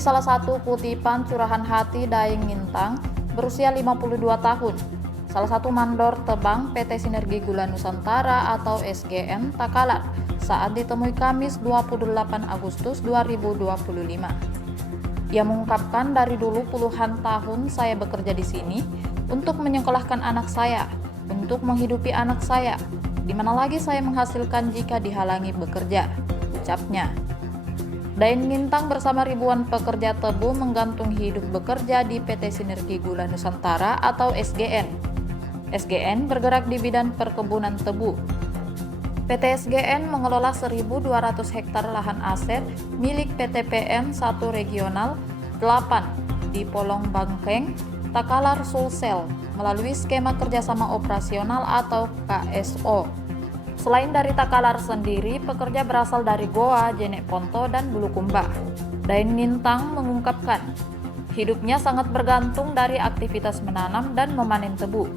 Ini salah satu kutipan curahan hati Daeng Ngintang berusia 52 tahun, salah satu mandor tebang PT Sinergi Gula Nusantara atau SGN Takalar saat ditemui Kamis 28 Agustus 2025. Ia mengungkapkan, dari dulu puluhan tahun saya bekerja di sini untuk menyekolahkan anak saya, untuk menghidupi anak saya. Di mana lagi saya menghasilkan jika dihalangi bekerja, ucapnya. Daeng Ngintang bersama ribuan pekerja tebu menggantung hidup bekerja di PT Sinergi Gula Nusantara atau SGN. SGN bergerak di bidang perkebunan tebu. PT SGN mengelola 1.200 hektar lahan aset milik PT PM 1 Regional 8 di Polong Bangkeng, Takalar, Sulsel melalui skema kerjasama operasional atau KSO. Selain dari Takalar sendiri, pekerja berasal dari Goa, Jenek Ponto, dan Bulukumba. Daeng Ngintang mengungkapkan, hidupnya sangat bergantung dari aktivitas menanam dan memanen tebu.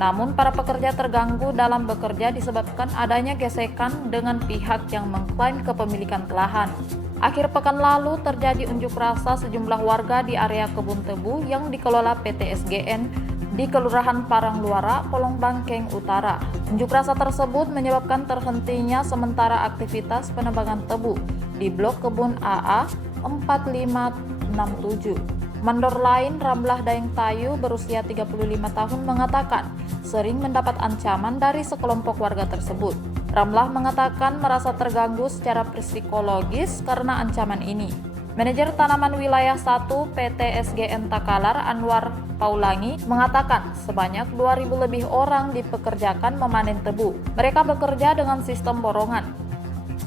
Namun para pekerja terganggu dalam bekerja disebabkan adanya gesekan dengan pihak yang mengklaim kepemilikan lahan. Akhir pekan lalu terjadi unjuk rasa sejumlah warga di area kebun tebu yang dikelola PT SGN di Kelurahan Parangluara, Polong Bangkeng Utara. Unjuk rasa tersebut menyebabkan terhentinya sementara aktivitas penebangan tebu di blok kebun AA 4567. Mandor lain, Ramlah Daeng Tayu berusia 35 tahun mengatakan sering mendapat ancaman dari sekelompok warga tersebut. Ramlah mengatakan merasa terganggu secara psikologis karena ancaman ini. Manajer Tanaman Wilayah 1 PT SGN Takalar, Anwar Paulangi, mengatakan sebanyak 2.000 lebih orang dipekerjakan memanen tebu. Mereka bekerja dengan sistem borongan.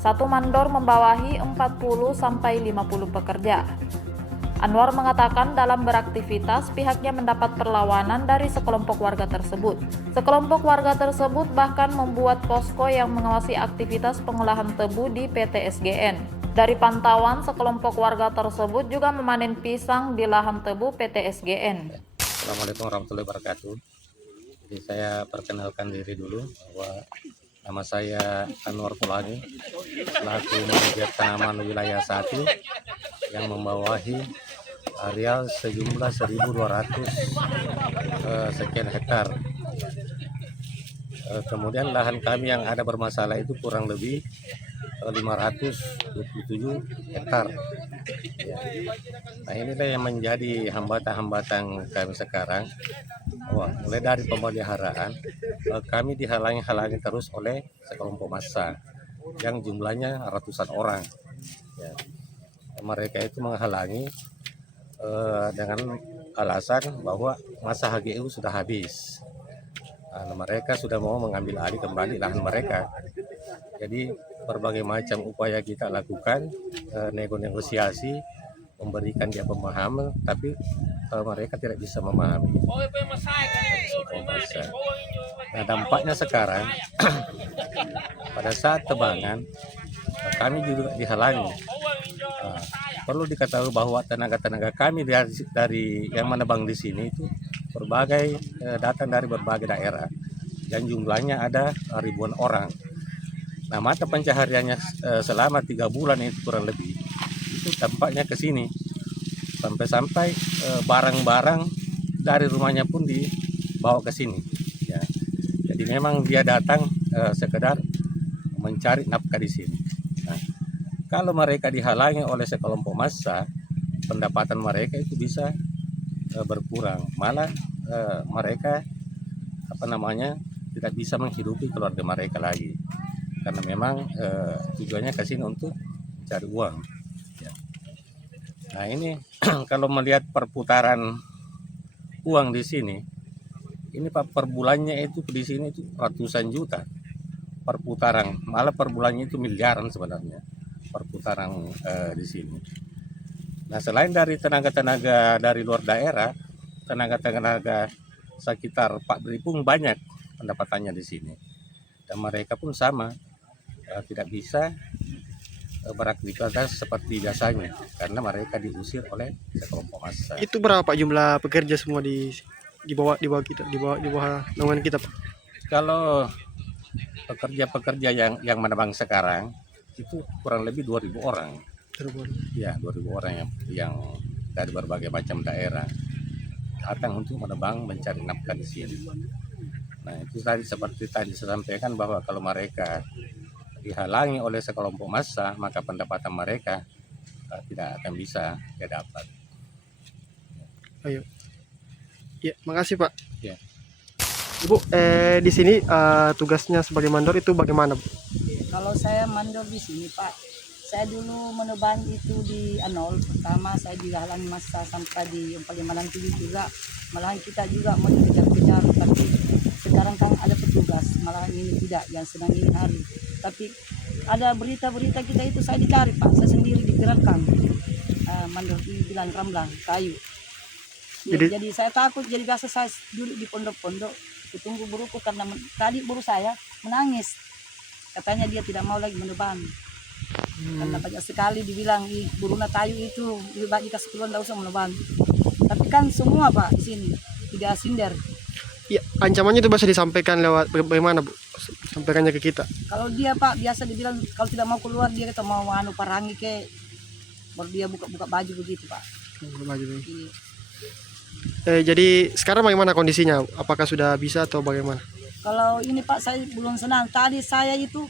Satu mandor membawahi 40-50 pekerja. Anwar mengatakan dalam beraktivitas pihaknya mendapat perlawanan dari sekelompok warga tersebut. Sekelompok warga tersebut bahkan membuat posko yang mengawasi aktivitas pengolahan tebu di PT SGN. Dari pantauan, sekelompok warga tersebut juga memanen pisang di lahan tebu PT SGN. Assalamualaikum warahmatullahi wabarakatuh. Jadi saya perkenalkan diri dulu bahwa nama saya Anwar Paulangi, selaku manajer tanaman wilayah 1 yang membawahi areal sejumlah 1.200 sekian hektar. Kemudian lahan kami yang ada bermasalah itu kurang lebih 527 hektar. Ya. Nah, inilah yang menjadi hambatan-hambatan kami sekarang. Mulai dari pemeliharaan, kami dihalangi terus oleh sekelompok massa yang jumlahnya ratusan orang. Ya. Mereka itu menghalangi dengan alasan bahwa masa HGU sudah habis. Nah, mereka sudah mau mengambil alih kembali lahan mereka. Jadi berbagai macam upaya kita lakukan, negosiasi, memberikan dia pemahaman, tapi mereka tidak bisa memahami. Nah, dampaknya sekarang pada saat tebangan kami juga dihalangi. Perlu diketahui bahwa tenaga-tenaga kami dari yang menebang di sini itu berbagai datang dari berbagai daerah dan jumlahnya ada ribuan orang. Nah, mata pencahariannya selama 3 bulan itu kurang lebih itu dampaknya ke sini, sampai-sampai barang-barang dari rumahnya pun dibawa ke sini. Ya. Jadi memang dia datang sekedar mencari nafkah di sini. Nah, kalau mereka dihalangi oleh sekelompok massa, pendapatan mereka itu bisa berkurang. Malah mereka tidak bisa menghidupi keluarga mereka lagi. Karena memang tujuannya ke sini untuk cari uang. Ya. Nah, ini kalau melihat perputaran uang di sini, ini Pak, per bulannya itu di sini itu ratusan juta perputaran, malah per bulannya itu miliaran sebenarnya perputaran di sini. Nah, selain dari tenaga-tenaga dari luar daerah, tenaga-tenaga sekitar Pak Bri pun banyak pendapatannya di sini, dan mereka pun sama. Tidak bisa beraktivitas seperti biasanya karena mereka diusir oleh sekelompok massa. Itu berapa jumlah pekerja semua di bawah naungan kita, Pak? Kalau pekerja-pekerja yang menebang sekarang itu kurang lebih 2.000 orang. Ya, 2.000 orang yang dari berbagai macam daerah datang untuk menebang mencari nafkah di sini. Nah, itu tadi seperti tadi saya sampaikan bahwa kalau mereka dihalangi oleh sekelompok massa, maka pendapatan mereka tidak akan bisa didapat. Ayo. Ya, makasih Pak. Ya. Ibu, di sini tugasnya sebagai mandor itu bagaimana, Bu? Kalau saya mandor di sini Pak, saya dulu menebang itu di Anol. Pertama saya dihalang masa sampai di Palimanan Tinggi juga. Malahan kita juga mau dikejar-kejar, tapi sekarang kan ada petugas. Malahan ini tidak, yang sedang ini hari. Tapi ada berita-berita kita itu saya dicari Pak, saya sendiri digerakkan. Mandor di bilang Ramlah, kayu. Jadi saya takut, jadi biasa saya duduk di pondok-pondok, tunggu buruku karena tadi buru saya menangis. Katanya dia tidak mau lagi menebang. Karena banyak sekali dibilang buruna kayu itu lebih baik dikasih keluar, tidak usah menebang. Tapi kan semua Pak di sini tidak sinder. Ya, ancamannya itu bisa disampaikan lewat bagaimana, Bu? Sampaikannya ke kita. Kalau dia Pak biasa dibilang kalau tidak mau keluar dia kata mau parangi ke, baru dia buka baju begitu Pak. Iya. Jadi sekarang bagaimana kondisinya? Apakah sudah bisa atau bagaimana? Kalau ini Pak saya belum senang. Tadi saya itu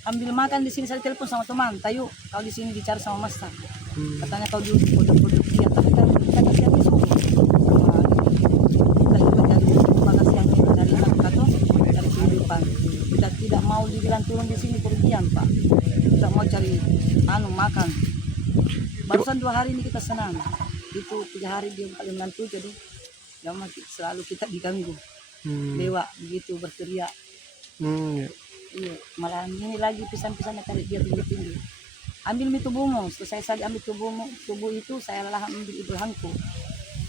ambil makan di sini, saya telepon sama teman. Tayu kalau di sini bicara sama Mas. Katanya kau duduk produk dia, tapi kan kita kasihan di sini. Kita juga dari kasihan dari anak atau dari kehidupan. Kita tidak mau dibilang turun di sini kerugian Pak. Kita mau cari makan. Barusan 2 hari ini kita senang. Itu 3 hari dia paling menantu, jadi selalu kita diganggu. Dewa begitu berteriak. Ya. Iya, malahan ini lagi pisan-pisannya tarik dia tinggi-tinggi. Ambil itu bungo, selesai saya ambil tubuh itu saya lah ambil ibu hangku.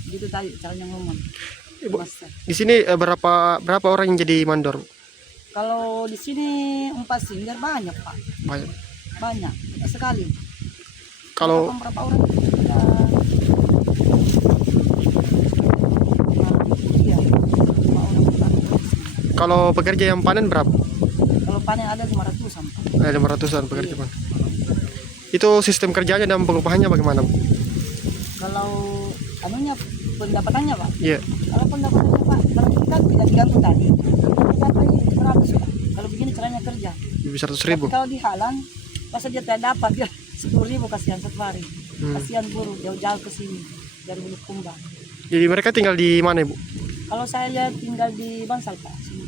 Gitu tadi caranya ngomong. Ibu, di sini berapa orang yang jadi mandor? Kalau di sini 4 singer banyak Pak. Banyak sekali. Kalau berapa orang? Kalau pekerja yang panen berapa? Kalau panen ada 500-an. Ada 500-an pekerja panen. Itu sistem kerjanya dan pengupahannya bagaimana, Bu? Kalau pendapatannya Pak? Iya. Kalau pendapatannya Pak, kalau kita tidak diganggu tadi, kita tadi 100 Pak. Kalau begini caranya kerja. Lebih 100.000. Kalau dihalang, masa dia tidak dapat ya 10.000 kasihan satu hari. Kasihan buruh jauh-jauh ke sini dari Bulukumba. Jadi mereka tinggal di mana, Ibu? Kalau saya tinggal di Bangsal Pak, sini.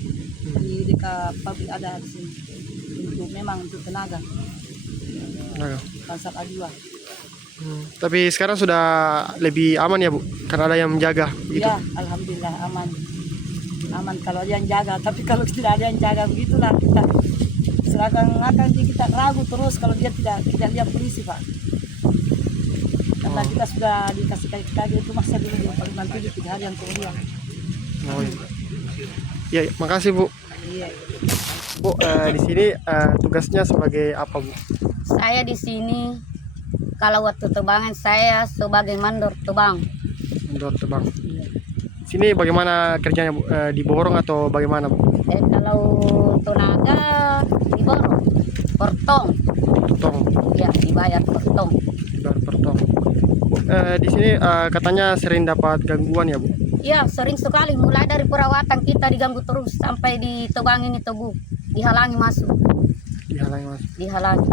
Di dekat pabrik ada di sini. Untuk tenaga. Bangsal A2. Tapi sekarang sudah lebih aman ya, Bu? Karena ada yang menjaga gitu. Ya, alhamdulillah aman. Aman kalau ada yang jaga, tapi kalau tidak ada yang jaga begitulah kita akan kita ragu terus kalau dia tidak lihat polisi Pak. Karena kita sudah dikasih kaki itu masa dulu yang paling nanti 3 hari yang kemudian. Oh, iya. Ya, makasih Bu. Iya. Bu, di sini tugasnya sebagai apa, Bu? Saya di sini kalau waktu tebangan saya sebagai mandor tebang. Mandor tebang. Di sini bagaimana kerjanya, Bu? Diborong atau bagaimana, Bu? Kalau tenaga diborong, portong. Potong. Ya, dibayar portong. Potong. Bu, di sini katanya sering dapat gangguan ya, Bu? Ya, sering sekali. Mulai dari perawatan kita diganggu terus sampai ditebang ini tebu, dihalangi masuk. Dihalangi, Mas. Dihalangi.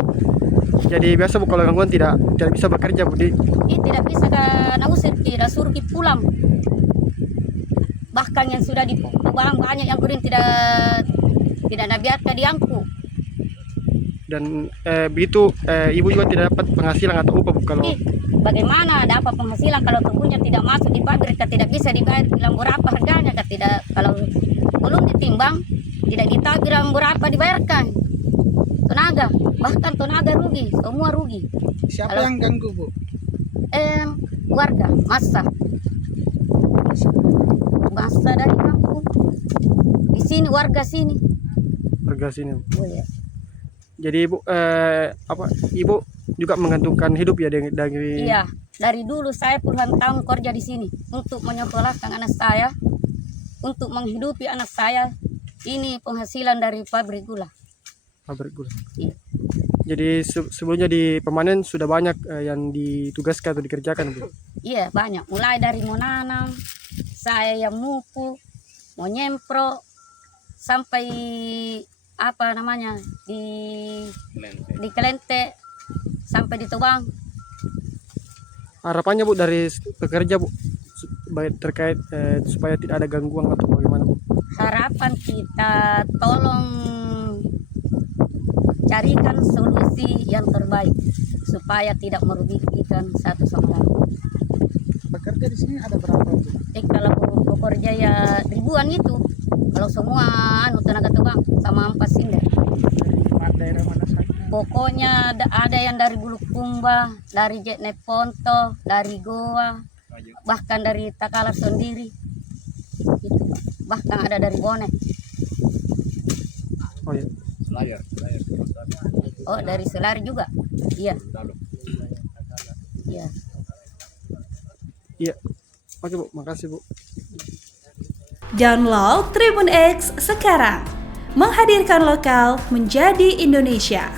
Jadi biasa, Bu, kalau gangguan tidak bisa bekerja, Bu. Tidak bisa karena usir, tidak suruh pulang. Bahkan yang sudah ditebang banyak yang kering tidak nabiarkan diangkut. Dan begitu Ibu juga tidak dapat penghasilan atau upah, Bu, kalau Bagaimana dapat penghasilan kalau tubuhnya tidak masuk di pabrik, tidak bisa dibayar bilang berapa harganya, tidak, kalau belum ditimbang tidak ditahu bilang berapa dibayarkan. Tenaga, bahkan tenaga rugi, semua rugi. Siapa Kalau, yang ganggu, Bu? Warga, massa dari kampung. Di sini warga sini. warga sini, Bu. Oh, ya. Jadi Ibu Ibu juga menggantungkan hidup ya dari Iya, dari dulu saya puluhan tahun kerja di sini untuk menyekolahkan anak saya, untuk menghidupi anak saya. Ini penghasilan dari pabrik gula. Pabrik gula. Iya. Jadi sebelumnya di Pemanen sudah banyak yang ditugaskan atau dikerjakan, Bu? Iya banyak, mulai dari mau nanam, saya yang mupu, mau nyempro, sampai apa namanya di kelente, sampai di tubang. Harapannya, Bu, dari pekerja, Bu, baik terkait supaya tidak ada gangguan atau bagaimana, Bu? Harapan kita tolong carikan solusi yang terbaik supaya tidak merugikan satu sama lain. Pekerja di sini ada berapa, Bu? Kalau bekerja ya ribuan itu. Kalau semua tenaga tebang sama ampas sinder. Daerah mana saja? Pokoknya ada yang dari Bulukumba, dari Jetneponto, dari Goa, bahkan dari Takalar sendiri. Itu, Pak. Bahkan ada dari Bonek. Oh iya. Oh, dari Selari juga. Iya. Iya. Iya. Oke, Bu, makasih, Bu. Download Tribun X sekarang. Menghadirkan lokal menjadi Indonesia.